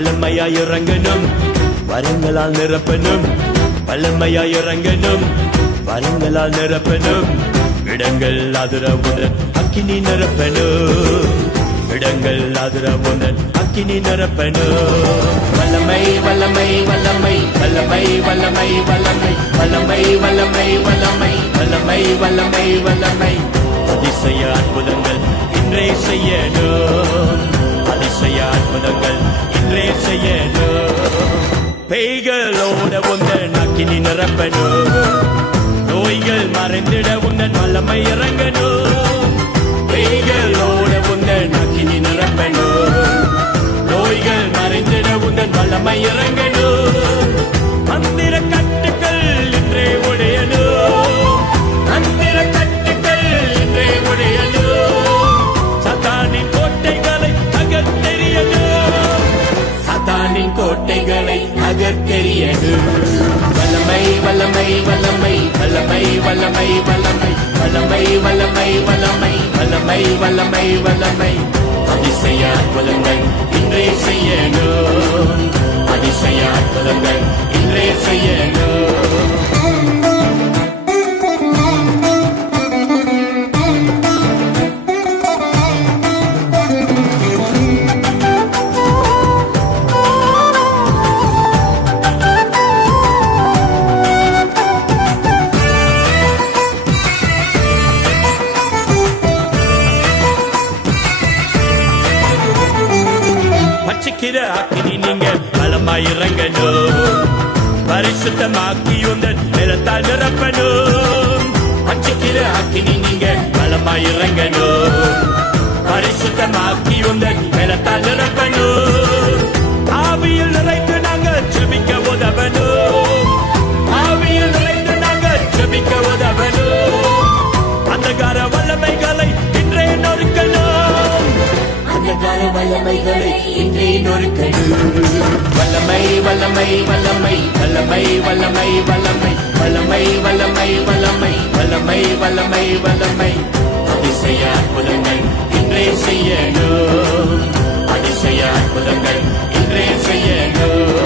வல்லமையாய் இறங்கணும், வரங்களால் நிரப்பணும். வல்லமையாய் இறங்கணும், வரங்களால் நிரப்பணும். இடங்கள் அதிரவுடன் அக்கினி நிரப்பணும். இடங்கள் அதிரவுடன் அக்கினி நிரப்பணும். வல்லமை வல்லமை வல்லமை வல்லமை வல்லமை வல்லமை வல்லமை வல்லமை வல்லமை வல்லமை வல்லமை வல்லமை. அதிசய அற்புதங்கள் இன்றே செய்யணும். அதிசய அற்புதங்கள் இன்றே செய்யணும். பேய்களோட உந்தன் அக்கினி நிரப்பணும். நோய்கள் மறைந்திட உந்தன் வல்லமை இறங்கணும். பேய்களோட உந்தன் அக்கினி நிரப்பணும். நோய்கள் மறைந்திட உந்தன் வல்லமை இறங்கணும். மந்திர கட்டுக்கள் இன்றே உடையணும். மந்திர கட்டுக்கள் இன்றே உடையணும். சத்தானின் கோட்டைகளை அகற்றெறியணும். சத்தானின் கோட்டைகளை அகற்றெறியணும். வல்லமை வல்லமை வல்லமை வல்லமை வல்லமை வல்லமை வல்லமை வல்லமை வல்லமை வல்லமை வல்லமை வல்லமை. அதிசய அற்புதங்கள் இன்றே செய்யணும். அதிசய அற்புதங்கள் இன்றே செய்யணும். பச்சிக்கிற அக்கினி நீங்க பலமாய் இறங்கணும். பரிசுத்தமாக்கி உந்தன் நிலத்தால் நிரப்பணும். பச்சிக்கிற அக்கினி நீங்க பலமாய் இறங்கணும். பரிசுத்தமாக்கி உந்தன் நிலத்தால் நிரப்பணும். ஆவியில் நிறைந்து நாங்கள் ஜெபிக்க உதவணும். ஆவியில் நிறைந்து நாங்கள் ஜெபிக்க உதவணும். அந்தகார வல்லமைகளை இன்றே நொறுக்கணும். அந்தகார வல்லமைகளை இன்றே நொறுக்கணும். வல்லமை வல்லமை வல்லமை வல்லமை வல்லமை வல்லமை வல்லமை வல்லமை வல்லமை வல்லமை வல்லமை வல்லமை. அதிசய அற்புதங்கள் இன்றே செய்யணும். அதிசய அற்புதங்கள் இன்றே செய்யணும்.